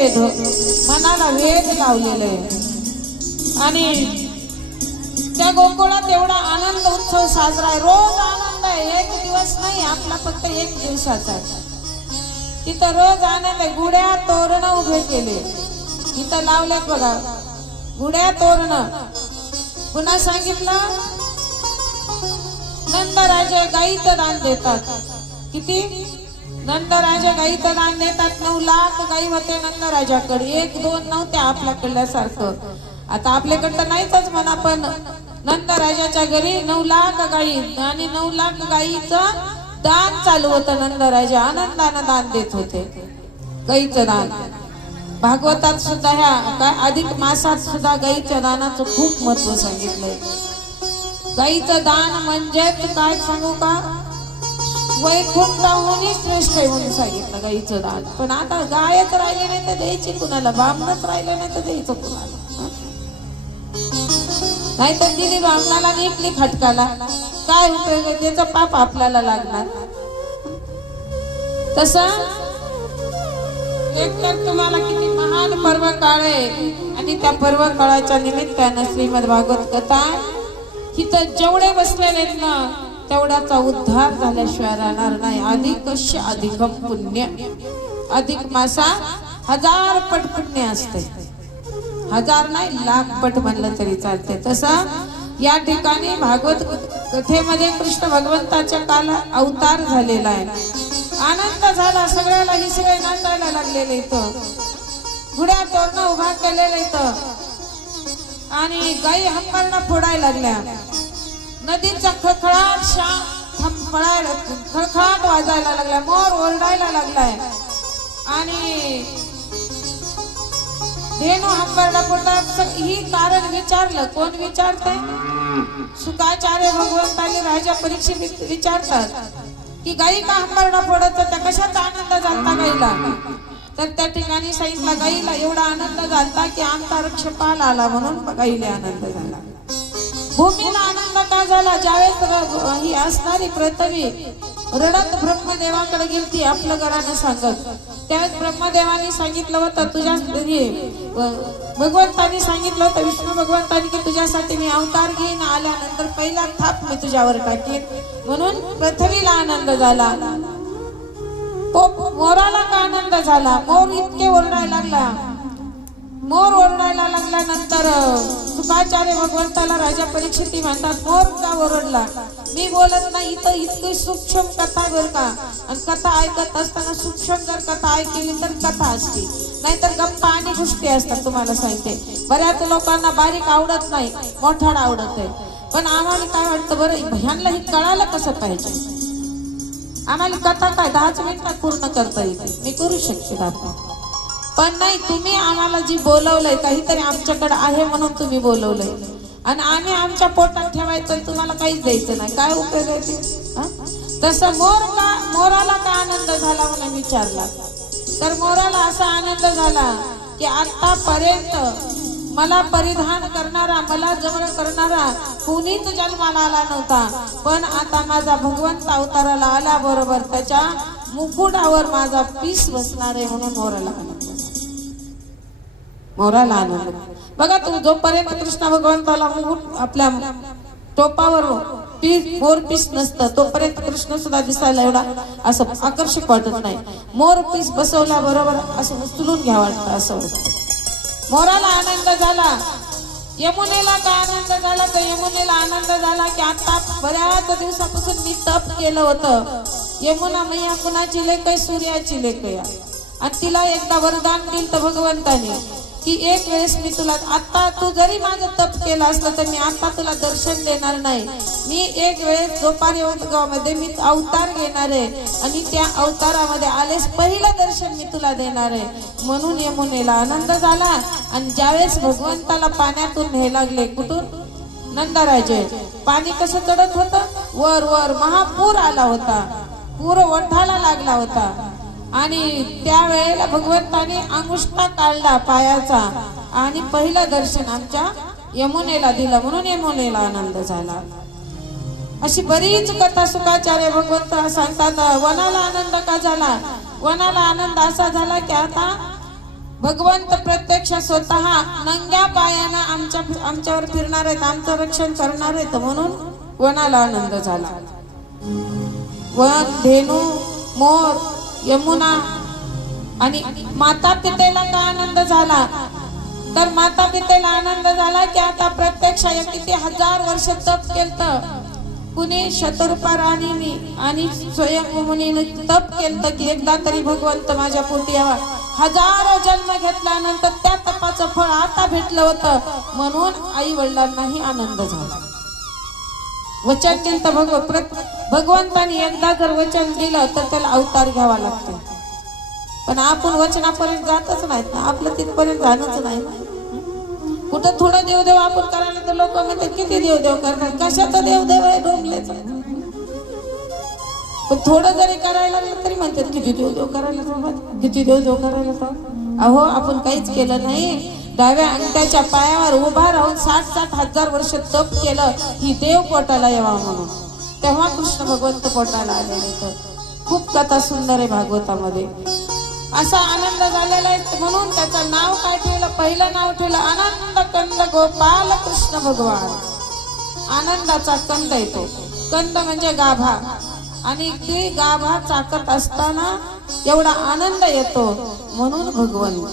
वेध, मनाला वेध लावलेले आणि त्या गोकुळात एवढा आनंद उत्सव साजरा आहे. रोज आनंद आहे, एक दिवस नाही आपला, फक्त एक दिवसाचा. तिथं रोज आनंद आहे. गुड्या तोरण उभे केले, इथं लावलेत बघा गुड्या तोरण. पुन्हा सांगितलं नंदराजे गाईचं दान देतात. किती? नंदराजे गाईचं दान देतात. 9 लाख गाई होते नंदराजाकडे, 1-2 नव्हत्या आपल्याकडल्यासारखं. आता आपल्याकडं नाहीच म्हणा, पण नंदराजाच्या घरी 9 लाख गाई आणि 9 लाख गाईचं दान चालू होतं. नंदराजा आनंदानं दान देत होते गाईचं दान. भागवतात सुद्धा ह्या अधिक मासात सुद्धा गाईच्या दानाचं खूप महत्व सांगितलंय. गाईचं दान म्हणजे काय सांगू का, वैकुंठाहूनही श्रेष्ठ आहे म्हणून सांगितलं गाईचं दान. पण आता गायच राहिले नाही तर द्यायची कुणाला, बामणच राहिले नाही तर द्यायचं कुणाला. नाही तर दिली बामणाला निघली खटकाला, काय उपयोग आहे, त्याचं पाप आपल्याला लागणार. तसं एक तर तुम्हाला किती महान पर्व काळ आहे आणि त्या पर्व काळाच्या निमित्तानं श्रीमद भागवत कथा इथं जेवढे बसलेले आहेत ना तेवढ्याचा उद्धार झाल्याशिवाय राहणार नाही. अधिकस्य अधिकम पुण्य, अधिक मासा 1000 पट पुण्य असते. 1000 नाही, लाख पट म्हणलं तरी चालते. तसं या ठिकाणी भागवत कथेमध्ये कृष्ण भगवंताच्या काल अवतार झालेला आहे. आनंद झाला सगळ्याला, ही सगळे नाचायला लागलेले इथं, गुड्या तोरण उभा केलेलं इथं आणि गाई हंबरणं फोडायला लागल्या. नदीचा खळखळाट खळखळाट वाजायला लागला, मोर ओरडायला लागलाय आणि धेनू हंबरणं फोडतात. ही कारण विचारलं, कोण विचारतंय? शुकाचार्य भगवंताने राजा परीक्षित विचारतात की गाई का हंबरणं फोडत होत्या, कशाचा आनंद झालता गाईला? तर त्या ठिकाणी सांगितलं गाईला एवढा आनंद झालता की आमचा रक्षपाल आला म्हणून गाईला आनंद झाला. भूमीला आनंद का झाला? ज्यावेळेस ही असणारी पृथ्वी रडत ब्रह्मदेवाकडे गेलती आपलं घरानं सांगत, त्यावेळेस ब्रह्मदेवानी सांगितलं होतं तुझ्या भगवंतानी सांगितलं होतं विष्णू भगवंतानी की तुझ्यासाठी मी अवतार घेईन, आल्यानंतर पहिला थाप मी तुझ्यावर टाकेन. म्हणून पृथ्वीला आनंद झाला. मोराला का आनंद झाला? मोर इतके ओरडायला लागला, मोर ओरडायला लागल्यानंतर शुकाचार्य भगवंताला राजा परीक्षित म्हणतात मोर का ओरडला? मी बोलत नाही, इथं इतकी सूक्ष्म कथा बर का, आणि कथा ऐकत असताना सूक्ष्म जर कथा ऐकली तर कथा असते, नाहीतर गप्पा आणि गोष्टी असतात. तुम्हाला सांगते बऱ्याच लोकांना बारीक आवडत नाही, मोठाड आवडत आहे. पण आम्हाला काय वाटतं बरं, ह्यांना हे कळायला कसं पाहिजे? आम्हाला कथा काय 10 मिनिटात पूर्ण करता येते, मी करू शकते आपण. पण नाही, तुम्ही आम्हाला जी बोलवलंय काहीतरी आमच्याकडे आहे म्हणून तुम्ही बोलवलंय आणि आम्ही आमच्या पोटात ठेवायचं, तुम्हाला काहीच द्यायचं नाही, काय उपयोग आहे ते? तसं मोराला का आनंद झाला म्हणून विचारला तर मोराला असा आनंद झाला की आतापर्यंत मला परिधान करणारा, मला जवळ करणारा कोणीच जन्माला आला नव्हता, पण आता माझा भगवंत अवताराला आल्याबरोबर त्याच्या मुकुटावर माझा पीस बसणार आहे म्हणून मोराला आनंद. बघा तू जोपर्यंत कृष्ण भगवंताला मुकुट आपल्या टोपावर मोर पीस नसतं तोपर्यंत कृष्ण सुद्धा दिसायला एवढा असं आकर्षक वाटत नाही. मोर पीस बसवल्या बरोबर असं उचलून घ्या वाटतं, असं वाटतं. मोराला आनंद झाला. यमुनेला का आनंद झाला? तर यमुनेला आनंद झाला की आता बऱ्याच दिवसापासून मी तप केलं होतं. यमुना मैया कुणाची लेक आहे? सूर्याची लेक आहे. आणि तिला एकदा वरदान दिलं तर भगवंताने की एक वेळेस मी तुला, आता तू जरी माझं तप केलं असलं तर मी आता तुला दर्शन देणार नाही, मी एक वेळेस गोपाळगावमध्ये मी अवतार घेणार आहे आणि त्या अवतारामध्ये आलेस पहिलं दर्शन मी तुला देणार आहे. म्हणून यमुनेला आनंद झाला. आणि ज्यावेळेस भगवंताला पाण्यातून न्यायला लागले, कुठून? नंदराजे. पाणी कसं चढत होतं? वर वर. महापूर आला होता, पूर ओठाला लागला होता आणि त्यावेळेला भगवंताने अंगुष्ठा काढला पायाचा आणि पहिलं दर्शन आमच्या यमुनेला दिलं, म्हणून यमुनेला आनंद झाला. अशी बरीच कथा शुकाचार्य भगवंत सांगतात. वनाला आनंद का झाला? वनाला आनंद असा झाला की आता भगवंत प्रत्यक्ष स्वतः नंग्या पायानं आमच्यावर फिरणार आहेत, आमचं रक्षण करणार आहेत, म्हणून वनाला आनंद झाला. वन, धेनू, मोर, यमुना आणि माता पितेला का आनंद झाला? तर माता पितेला आनंद झाला की आता प्रत्यक्ष किती हजार वर्ष तप केलत. कुणी शतरूपा राणीनी आणि स्वयं मुनीने तप केलत की एकदा तरी भगवंत माझ्या पोटी यावा. हजारो जन्म घेतल्यानंतर त्या तपाचं फळ आता भेटलं होतं, म्हणून आई वडिलांनाही आनंद झाला. वचन केलं तर भगवंतानी एकदा जर वचन दिलं तर त्याला अवतार घ्यावा लागतो. पण आपण वचनापर्यंत जातच नाहीत ना, आपलं तिथपर्यंत जाणंच नाही. कुठं थोडं देवदेव आपण करायला तर लोक म्हणतात किती देवदेव करतात, कशाचा देवदेव आहे डोंबल्याचा. पण थोडं जरी करायला लागलं तरी म्हणतात किती देवदेव करायला जातात, किती देवदेव करायला जातात. अहो आपण काहीच केलं नाही. डाव्या अंगठ्याच्या पायावर उभा राहून 60-60 हजार वर्ष तप केलं ही देव पोटाला यावा म्हणून. तेव्हा कृष्ण भगवंत पोटाला आले. खूप कथा सुंदर आहे भागवतामध्ये. असा आनंद झालेला आहे म्हणून त्याचं नाव काय ठेवलं? पहिलं नाव ठेवलं आनंद कंद गोपाल कृष्ण भगवान. आनंदाचा कंद येतो. कंद म्हणजे गाभा, आणि ती गाभा चाकत असताना एवढा आनंद येतो म्हणून भगवंत.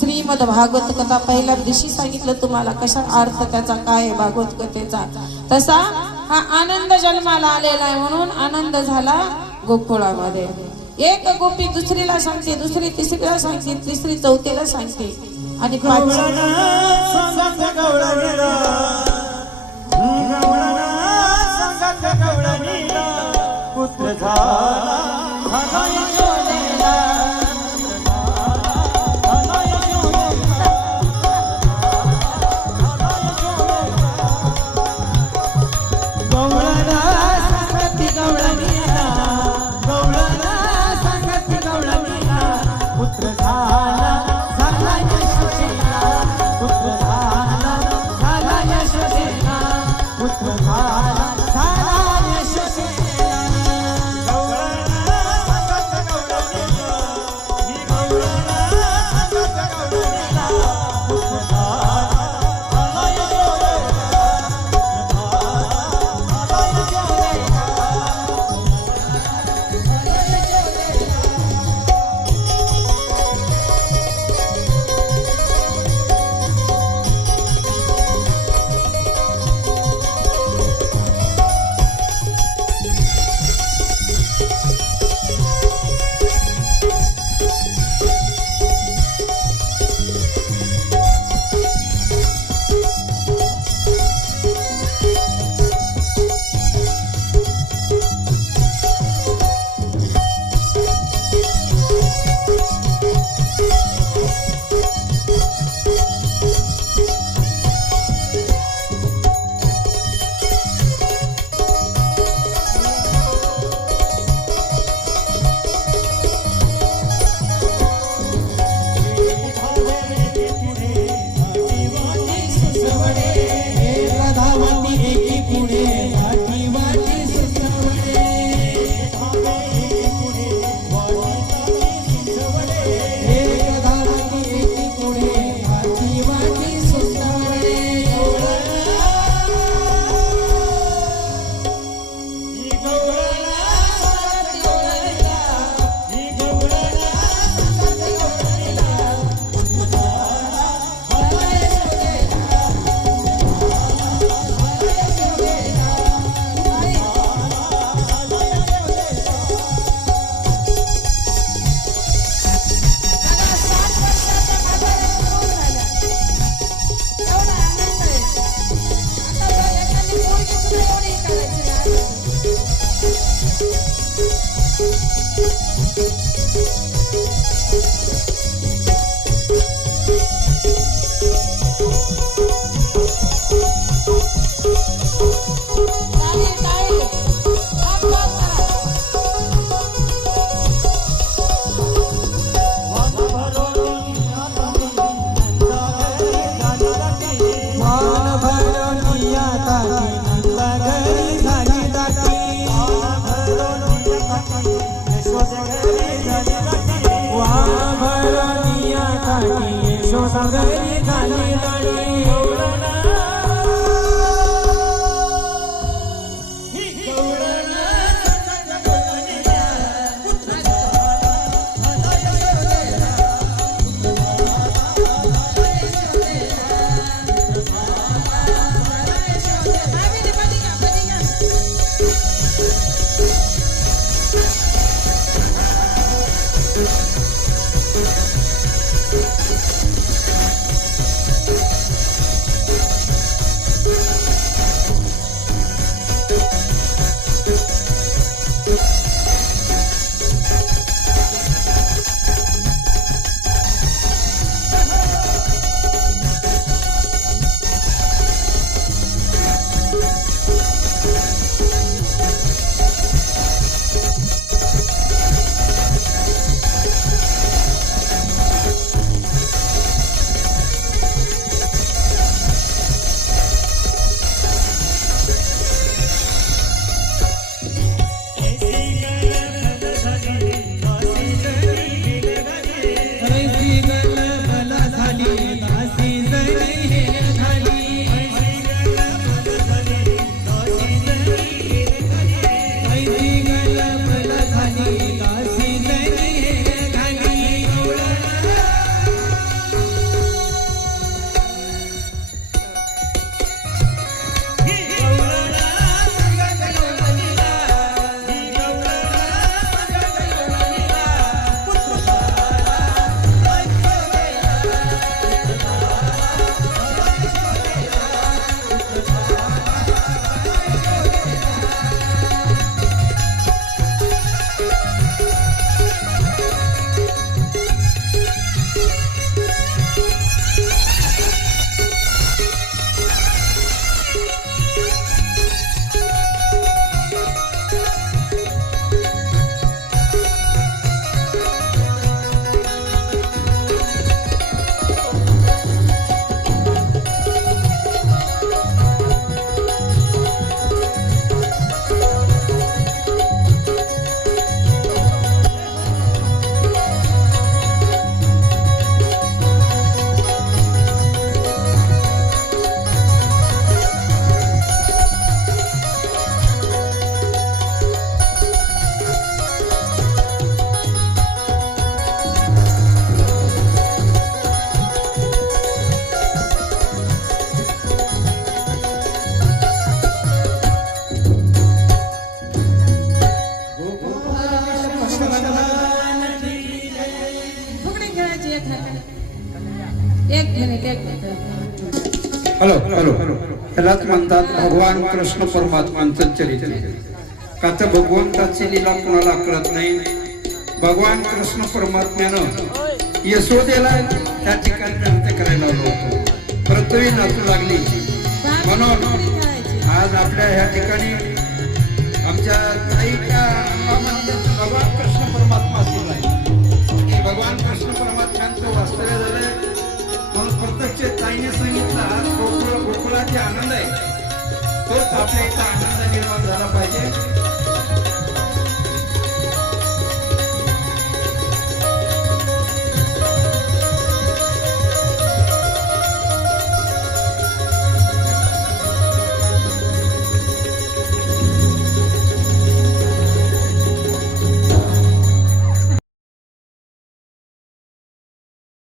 श्रीमद भागवत कथा पहिल्या दिवशी सांगितलं तुम्हाला कशा अर्थ त्याचा काय आहे भागवत कथेचा. तसा हा आनंद जन्माला आलेला आहे म्हणून आनंद झाला गोकुळामध्ये. एक गोपी दुसरीला सांगते, दुसरी तिसरीला सांगते, तिसरी चौथीला सांगते, आणि पुत्र भवसागरी झाली दाडी हॅलो हॅलो त्यालाच म्हणतात भगवान कृष्ण परमात्मांचं चरित्र. का तर भगवंताची लीला कुणाला कळत नाही. भगवान कृष्ण परमात्म्यानं यशोदेला त्या ठिकाणी व्यक्त करायला लावलं होतं. पृथ्वी नाचू लागली म्हणून आज आपल्या ह्या ठिकाणी आमच्या ताईच्या भगवान कृष्ण परमात्मा असेल आहे. भगवान कृष्ण परमात्म्यांचं वास्तव्य झालंय म्हणून प्रत्यक्ष ताईने सांगितलं आज गोकुळाचे आनंद आहे तोच आपल्या इथं आनंद निर्माण झाला पाहिजे.